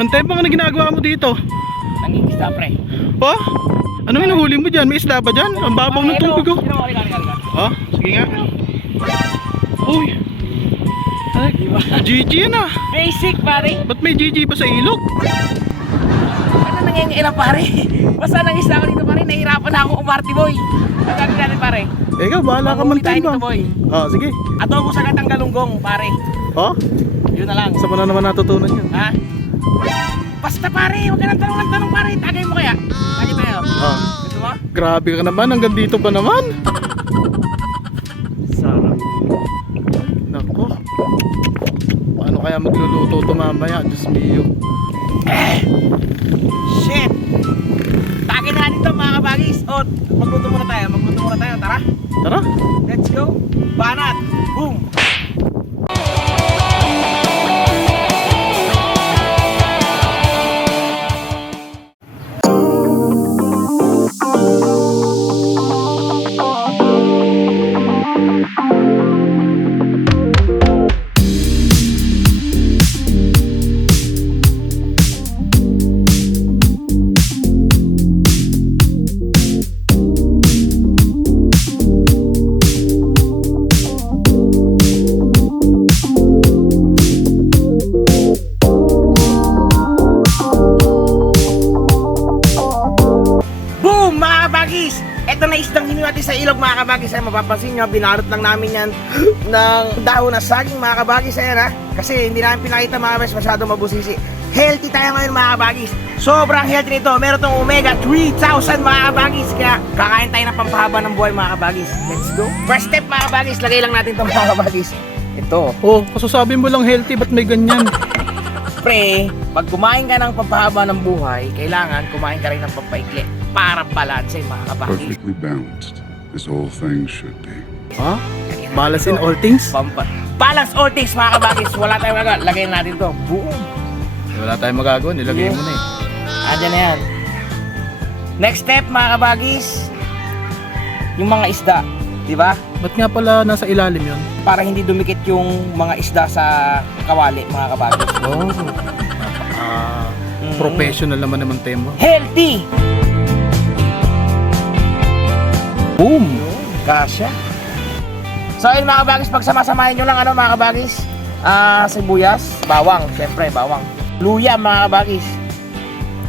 Mantembong, ano ginagawa mo dito? Nangingisda pre. Oh? Ano hinuhuli mo dyan? May isda ba dyan? Ang babaw ng tubig oh. Oh, sige nga. Uy. Ay, GG yan ah. Basic pare. Ba't may GG pa sa ilog? Ano nangyayang pare? Basta nangisda ko dito pare. Nahirapan na ako umarte boy. Ang gagawin natin pare. Ikaw, bahala ka Manghuli tayo Mantembong. dito, boy. Oh, sige. Adobo sa gatang galunggong pare. Oh? Yun na lang. Saan mo na naman natutunan yun? Ha? Basta pare, huwag ka nang tanong pare. Tagay mo kaya. Tagay tayo. Oh. Gusto mo? Grabe ka naman, hanggang dito pa naman. Sarap. Nako. Paano kaya magluluto ito mamaya? Diyos mio. Shit! Tagay na natin ito mga kabagis. O, magluto muna tayo. Tara. Tara. Let's go. Banat. Boom. Ito na isdang hinu natin sa ilog mga kabagis. Ay, mapapansin nyo, binarot lang namin yan ng dahon na saging mga kabagis. Ayan ha, kasi hindi namin pinakita mga kabagis, masyado mabusisi. Healthy tayo ngayon mga kabagis. Sobrang healthy nito. Meron tong omega 3,000 mga kabagis. Kaya kakain tayo ng pampahaba ng buhay mga kabagis. Let's go. First step mga kabagis, lagay lang natin itong mga kabagis. Ito. Oh, kasasabi mo lang healthy, ba't may ganyan? Pre, pag kumain ka ng pampahaba ng buhay, kailangan kumain ka rin ng pampaikli para balanse mga kabagis. Perfectly balanced, as all things should be. Ha? Balance in all things? Balance all things mga kabagis. Wala tayong magagawa. Lagay natin to. Boom. Wala tayong magagawa, nilagay mo na eh. Andyan na yan. Next step mga kabagis, yung mga isda. Diba? Ba't nga pala nasa ilalim yun? Para hindi dumikit yung mga isda sa kawali mga kabagis. Oh, professional naman naman Tembo. Healthy! Boom! Kasya. So ayun mga kabagis, pagsamasamahin nyo lang ano mga kabagis, sibuyas, bawang, syempre bawang, luya mga kabagis,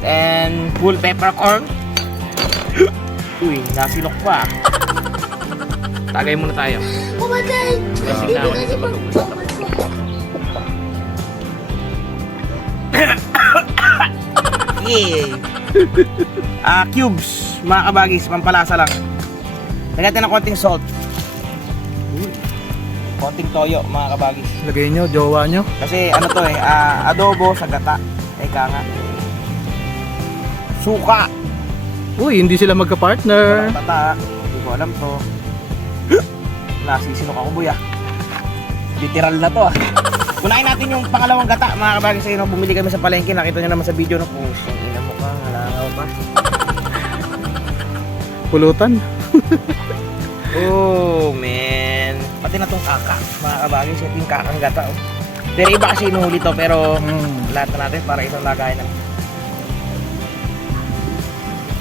and full peppercorn. Uy, nasilok pa. Tagay muna tayo. Basic na ako dito mag-umpisa. Yeah. Cubes mga kabagis, pampalasa lang. Lagyan natin ng konting salt. Konting toyo mga kabagis. Lagay nyo, jowa nyo. Kasi ano to eh, adobo sa gata. Eka nga. Suka. Uy, hindi sila magka-partner. Walang tata. Hindi ko alam to. Nasisinok ako buya. Literal na to ah. Unahin natin yung pangalawang gata mga kabagis. Ayun, bumili kami sa palengke. Nakita nyo naman sa video na pusong ina mo ka. Halangaw pa. Pulutan. Oh man. Pati na tong kaka mga kabagis. Ito yung kakang gata oh. Pero iba kasi inuhuli to. Pero lahat na natin para isang lagayan na.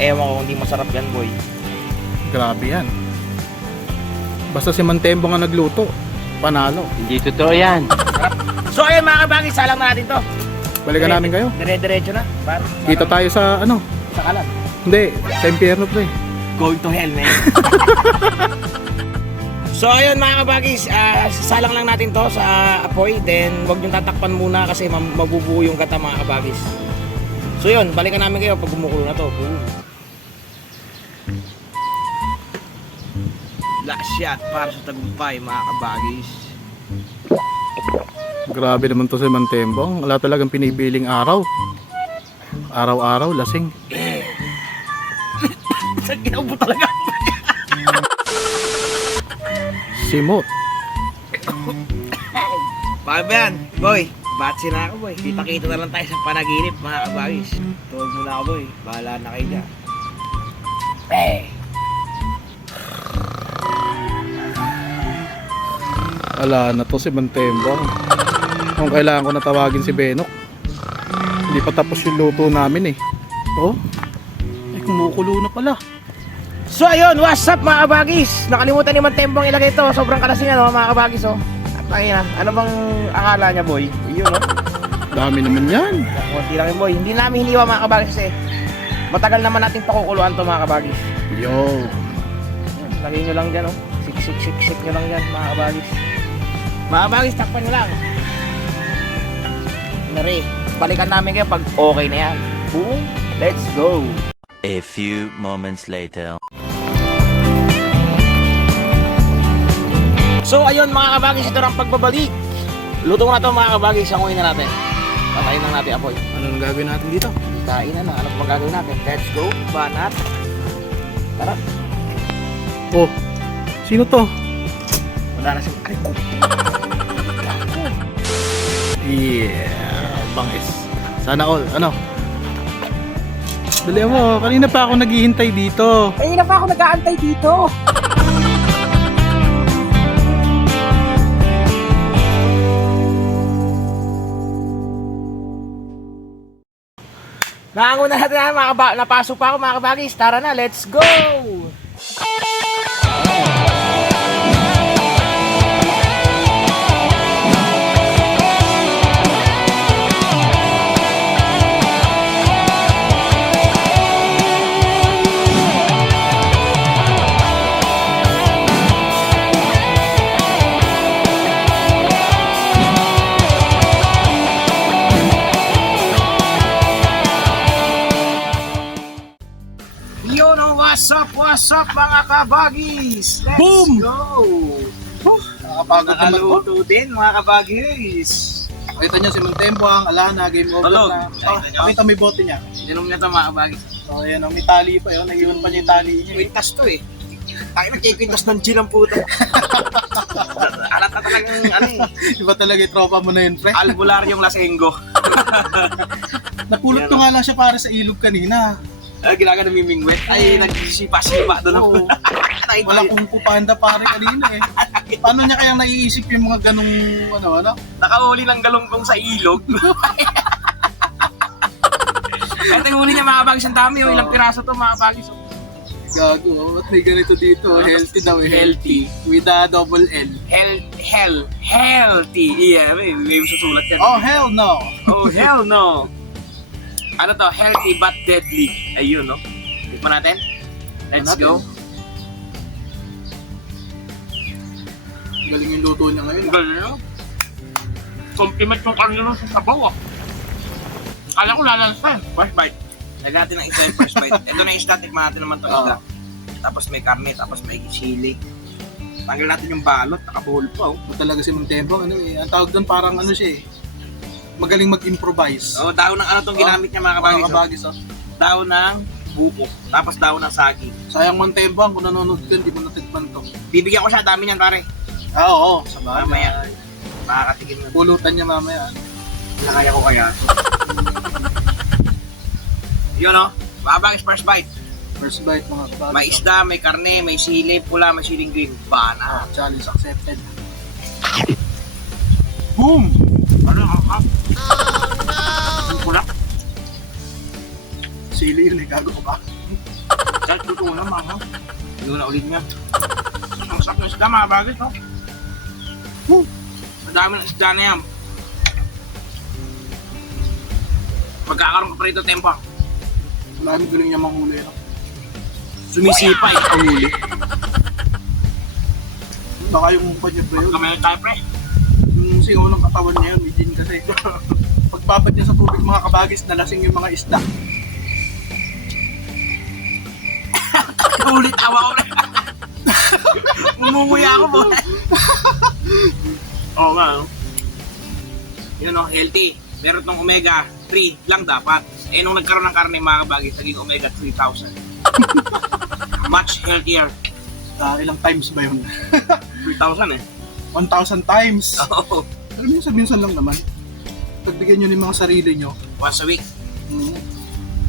Ewan ko kung hindi masarap yan boy. Grabe yan. Basta si Mantembo nga nagluto, panalo. Hindi totoo yan. So ayun mga kabagis, salang na natin to. Balikan namin kayo. Dire-diretso na. Kita tayo sa ano? Sa kalan. Hindi, sa impyerno pre. Going to hell man. So ayun mga kabagis, salang lang natin to sa apoy. Then wag yung tatakpan muna kasi mabubuo yung gata mga kabagis. So yun, balikan namin kayo pag gumukulo na to. Last shot para sa tagumpay mga kabagis. Grabe naman to si Mantembo. Wala talagang pinipiling araw. Araw-araw, lasing. Saan kinaubo talaga? Simot. Paano ba yan? Boy, batsi na ako boy. Kita-kita na lang tayo sa panaginip mga kabagis. Tuwag muna ako boy. Bahala na kayo dyan. Wala na to si Mantembo. Kung kailangan ko na tawagin si Benok. Hindi pa tapos yung luto namin eh. Oh, ay kumukulo na pala. So ayun, what's up mga kabagis? Nakalimutan ni Mantembong ilagay ito. Sobrang kalasingan mga kabagis oh. At ayun, ano bang akala niya boy? Yun oh. Dami naman yan. Kunti lang yun boy. Hindi namin hiniwa mga kabagis eh. Matagal naman natin pakukuluan to mga kabagis. Yo. Lagay nyo lang dyan oh. Sik nyo lang dyan mga kabagis. Mga kabagis, takpan nyo lang. Nari, balikan namin kayo pag okay na yan. Boom, let's go. A few moments later. So ayun mga kabagis, ito ang pagbabalik. Luto na to mga kabagis, sanguin na natin. Patayin na natin apoy. Anong gagawin natin dito? Kain na, ano pang gagawin natin? Let's go, banat. Tara. Oh, sino to? Wala na si... Ay, ko. Yeah, bangis. Sana all, ano? Dali mo, kanina pa ako naghihintay dito. Kanina pa ako nag-aantay dito. Naanguna natin na napasok pa ako mga kabagis. Tara na, let's go! Yo no, what's up mga kabagis? Let's Boom! go! Nakapagod naman po. Nakaluto din mga kabagis. Nakita niyo si Montembong, Alana, game over Hello. na. Nakita niyo? Pakita mo yung bote niya. Inom niya ito mga kabagis. So ayan, may tali pa yun. Nag-iwan pa niya yung tali niya. Kwintas to eh. Tayo nagkikwintas ng gin ang puta. Alat na talagang ano eh. Iba talaga yung tropa mo na yun, pre. Albular yung lasenggo. Napulot ko nga lang siya para sa ilog kanina. Ginagawa na mimingwet. Ay, nagsisipa-sipa doon ako. Wala kong pupanda pare kanina eh. Paano niya kaya naiisip yung mga ganong ano? Nakahuli ng galonggong sa ilog. Ito yung huli niya mga bagis. Ang dami yung ilang piraso to mga bagis. Gago, ba't may ganito dito? Healthy daw eh. Healthy. With a double L. Healthy. Yeah, may susulat yan. Oh, hell no! Oh, hell no. Ano to? Healthy but deadly. Ayun, no? Tikman natin. Let's go. Galing yung luto niya ngayon. Ang galing, no? Compliment yung kanino sa sabaw, ah. Kala ko lalansan. First bite. Lagyan natin ng isa yung first bite. Ito na yung isda. Tikman natin naman itong isda. Tapos may karne, tapos may chili. Tanggal natin yung balot. Nakabuhol pa, oh. Ito talaga si Montembong, ano eh. Ang tawag doon parang ano siya eh. Magaling mag-improvise. Oh, daw ng ano itong ginamit niya mga kabagis. Mga kabagis, oh. Daw ng buko. Tapos daw ng saging. Sayang Montembong, kung nanonood ka, hindi mo natigpan to. Bibigyan ko siya. Dami niyan, pare. Ah, oo. Sa bagay. Mamaya. Makakatikim na. Pulutan niya mamaya. Nakaya ko kaya. Yun, no? Mga bagis first bite. First bite mga kabagis. May isda, may karne, may sili pula, may siling green. Bana. Challenge accepted. Boom! Ano ang kakap? Yung pula. Sili yun eh, gago ko pa. Kahit totoo na, mga. Yun na ulit niya. Ang sarap ng isda, mga bagis, no? Madami ng isda na yan. Magkakaroon ka pa rito, Tempo. Marami galing niya manghuli. No? Sumisipay ang huli. Baka yung budget ba yun? Kamay tayo, pre. Yung singaw ng katawan niya yun, may gin kasi. Pagpapat niya sa tubig mga kabagis, nalasing yung mga isda. Ulit awa ko, pre. Mumumuya ako, po. Oo nga, no? Yun, no? Healthy. Meron tong omega 3 lang dapat. Eh, nung nagkaroon ng karne, mga kabagis, naging omega 3,000. Much healthier. Ilang times ba yun? 3,000 eh. 1,000 times! Oo. Alam niyo, minsan lang naman. Pagbigyan niyo ng mga sarili niyo. Once a week. Mm.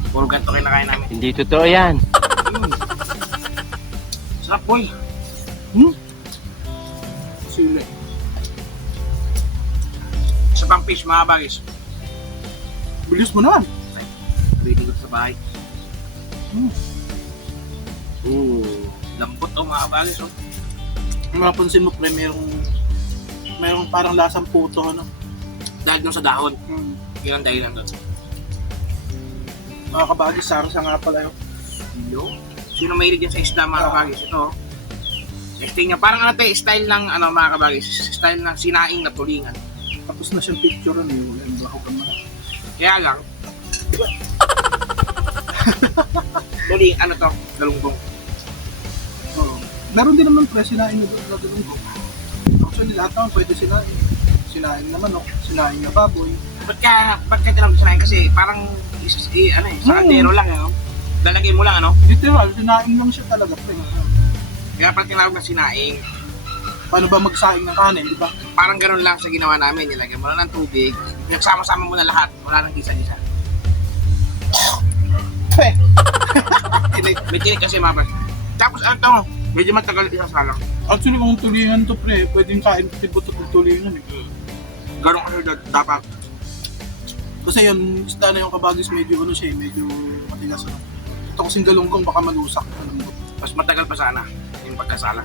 Puro ganito kinakain namin. Hindi totoo yan. Sarap, boy. Sili. Isa pang fish, mga bagis. Bilis mo naman. Ready ko sa bahay. Hmm. Lambot oh mga kabagis oh. Kung mapapansin mo, pre, mayroong parang lasang puto, ano? Dahil dun sa dahon. Hmm. Yun ang dahilan doon. Mga kabagis, sarsa nga pala yun. Sino mahilig yan sa isda mga kabagis? Ito oh. Testing niya. Parang ano tayo, style ng ano mga kabagis. Style ng sinaing na tulingan. Tapos na siyang picture, ano yun? Wala yung blaho ka man. Kaya lang. Tuling, ano to? Galunggong. Oo. Meron din naman, pre, sinain na dalawang ko. Actually, lahat naman pwede sinain. Sinain na manok, sinain na baboy. Ba't ka tinawag sinaing? Kasi parang sa kaldero lang yun. Lalagay mo lang ano? Literal, sinain lang siya talaga, pre. Kaya pag tinawag na sinaing, Paano ba magsaing ng kanin, di ba? parang ganun lang sa ginawa namin. Nilagay mo lang ng tubig, nagsama-sama mo na lahat, wala nang gisa-gisa. Pre! May tinik kasi mga bas. Tapos ano to, medyo matagal isasalang. Actually, kung tulingan to, pre, pwedeng kain tibot at tulingan, eh. Ganun kasi dapat. Kasi yun, isda na yung kabagis, medyo ano siya, medyo matigas. Ano. Ito kasing galunggong, baka malusak. Ano mo? Mas matagal pa sana yung pagkasala.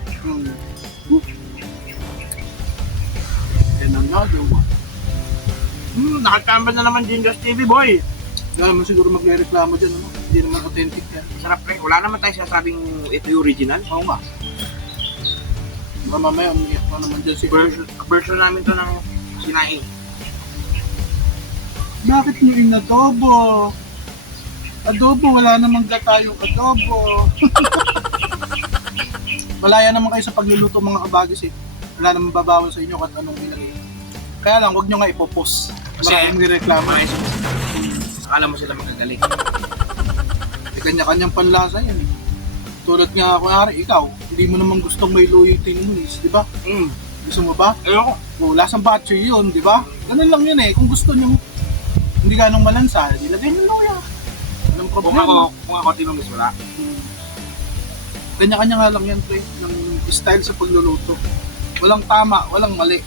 Yan ang nagawa. Nakatambal na naman Gingers TV boy. Wala naman siguro magre-reklamo dyan, ano? Hindi naman authentic yan. Sarap pre, wala naman tayo sinasabing ito yung original. Oo nga. Baka mamaya, umiyak pa naman dyan si Version namin to ng sinaing. Bakit nyo inadobo? Adobo, wala namang tayong adobo. Malaya naman kayo sa pagluluto mga kabagis eh. Wala namang babawal sa inyo kahit anong ilagay. Kaya lang, huwag nyo nga ipopos. Kasi, Maraming nireklamo. Akala mo sila magagaling. May kanya-kanyang panlasa yan eh. Tulad nga, kunwari, ikaw, hindi mo naman gustong may loyalty Muniz, di ba? Gusto mo ba? Ayoko. O, lasang batchoy yun, di ba? Ganun lang yun eh. Kung gusto nyo, hindi ganong malansa, ilagay ng loya. Walang Kung problema. ako tinumis wala. Kanya-kanya nga lang yan, pre, ng style sa pagluluto. Walang tama, walang mali.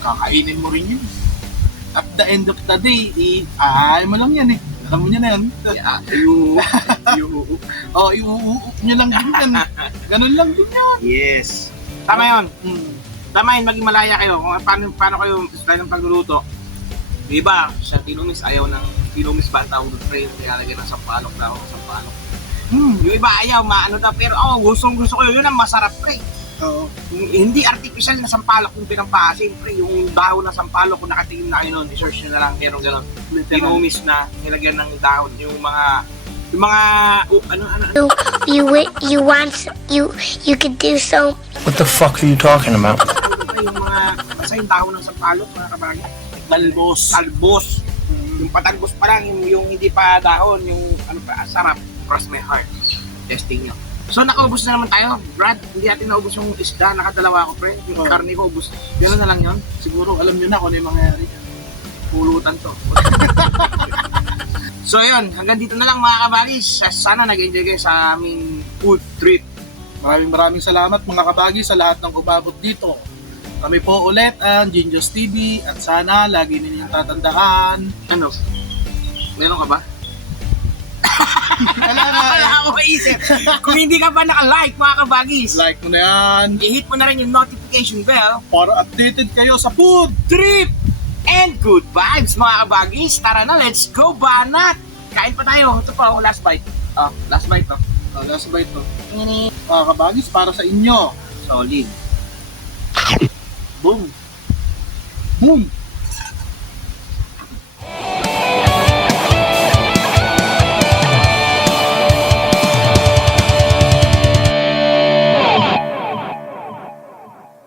Kakainin mo rin yun. At the end of the day, ayaw mo lang yan eh. Alam mo niya na yan. Oo, iuuuk nyo lang din yan. Ganun lang din yan. Yes. Tama yun. Tama yun, maging malaya kayo kung paano kayo style ng pagluluto. Yung iba, siya tinumis, ayaw ng tinumis ba ang tawag doon, pre, nilalagay ng sampalok daw, sampalok. Yung iba ayaw, maano daw, pero gusto ko yun ang masarap, pre. Oo. Hindi artificial na sampalok yung pinampasin, pre. Yung dahon na sampalok, kung nakatingin na kayo nun, i-search nyo na lang, meron gano'n. Tinumis na, nilagyan ng dahon, yung mga, you could do so. What the fuck are you talking about? yung mga, basta yung dahon ng sampalok, mga kabagay. Talbos. Talbos. Yung patalbos pa lang, yung hindi pa dahon, yung ano pa, sarap. Cross my heart. Testing nyo. So nakaubos na naman tayo, Brad. Hindi natin naubos yung isda, nakadalawa ako, pre. Yung karne ko ubos. Gano'n na lang yun. Siguro alam nyo na kung ano yung mangyayari dyan. Pulutan to. So yun, hanggang dito na lang mga kabagis. Sana nag-enjoy kayo sa aming food trip. Maraming salamat mga kabagi sa lahat ng umabot dito. Kami po ulit ang Gingers TV at sana lagi ninyong tatandaan. Ano? Meron ka ba? Wala na. Wala ako maisip. Kung hindi ka pa naka-like mga kabagis, Like mo na yan i-hit mo na rin yung notification bell. para updated kayo sa food. Trip and good vibes mga kabagis. Tara na, let's go banat. Kain pa tayo. Ito pa, last bite. Last bite to. Last bite to. Mga kabagis para sa inyo. Solid. Boom. Boom!